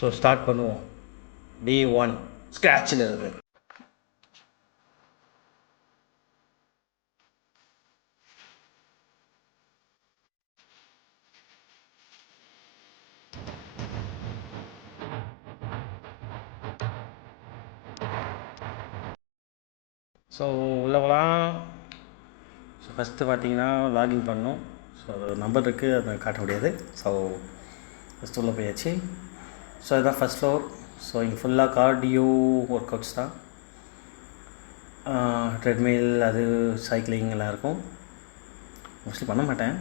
So start பண்ணுவோம். D1 ஸ்க்ராட்சில் இருக்குது. So உள்ளவெல்லாம் so first பார்த்தீங்கன்னா லாகின் பண்ணணும். ஸோ அது நம்பர் இருக்குது, அதை காட்ட முடியாது. ஸோ ஃபஸ்ட்டு உள்ளே போயாச்சு. ஸோ இதுதான் ஃபஸ்ட் ஃப்ளோர். ஸோ இங்கே ஃபுல்லாக கார்டியோ ஒர்க் அவுட்ஸ் தான். ட்ரெட்மில், அது சைக்கிளிங் எல்லாம் இருக்கும். மோஸ்ட்லி பண்ண மாட்டேன்,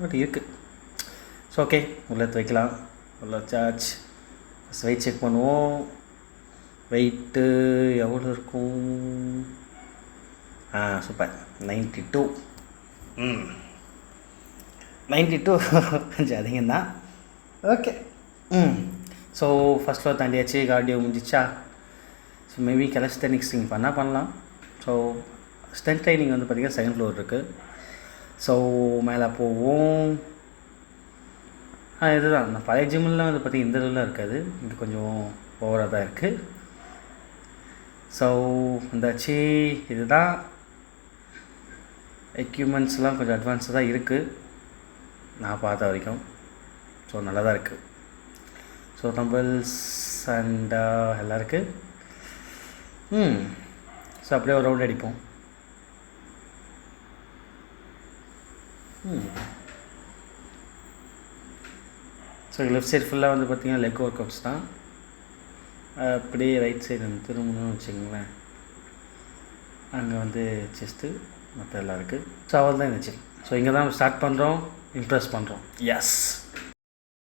பட் இருக்குது. ஸோ ஓகே, உள்ளே வைக்கலாம். உள்ள சார்ஜ் ஃபஸ்ட் வெயிட் செக் பண்ணுவோம். வெயிட்டு எவ்வளோ இருக்கும்? சூப்பர், 92. 92 கொஞ்சம் அதிகம் தான். ஓகே. ஸோ ஃபஸ்ட் ஃப்ளோர் தாண்டியாச்சு. கார்டியோ முடிஞ்சிச்சா? ஸோ மேபி கெலஸ்டெனிக்ஸ் நீங்கள் பண்ணலாம். ஸோ ஸ்ட்ரென்த் ட்ரைனிங் வந்து பார்த்திங்கன்னா செகண்ட் ஃப்ளோர் இருக்குது. ஸோ மேலே போவோம். இதுதான் நான் பழைய ஜிம்மில் வந்து பார்த்திங்கன்னா இந்த அளவுலாம் இருக்காது, இங்கே கொஞ்சம் ஓவராக தான் இருக்குது. ஸோ வந்தாச்சு. இதுதான் எக்யூப்மெண்ட்ஸ்லாம் கொஞ்சம் அட்வான்ஸாக தான் இருக்குது நான் பார்த்த வரைக்கும். ஸோ நல்லா தான் இருக்குது. ஸோ டம்பிள்ஸ் அண்ட் எல்லாம் இருக்குது. ஸோ அப்படியே ஒரு ரவுண்ட் அடிப்போம். ஸோ லெஃப்ட் சைடு ஃபுல்லாக வந்து பார்த்திங்கன்னா லெக் ஒர்க் அவுட்ஸ் தான். அப்படியே ரைட் சைடு நம்ம திரும்பணும்னு வச்சுக்கோங்களேன், அங்கே வந்து செஸ்ட்டு மற்ற எல்லாம் இருக்குது. ஸோ அவள் தான் இந்த ஜிம். ஸோ இங்கே தான் ஸ்டார்ட் பண்ணுறோம், இம்ப்ரெஸ் பண்ணுறோம். எஸ்.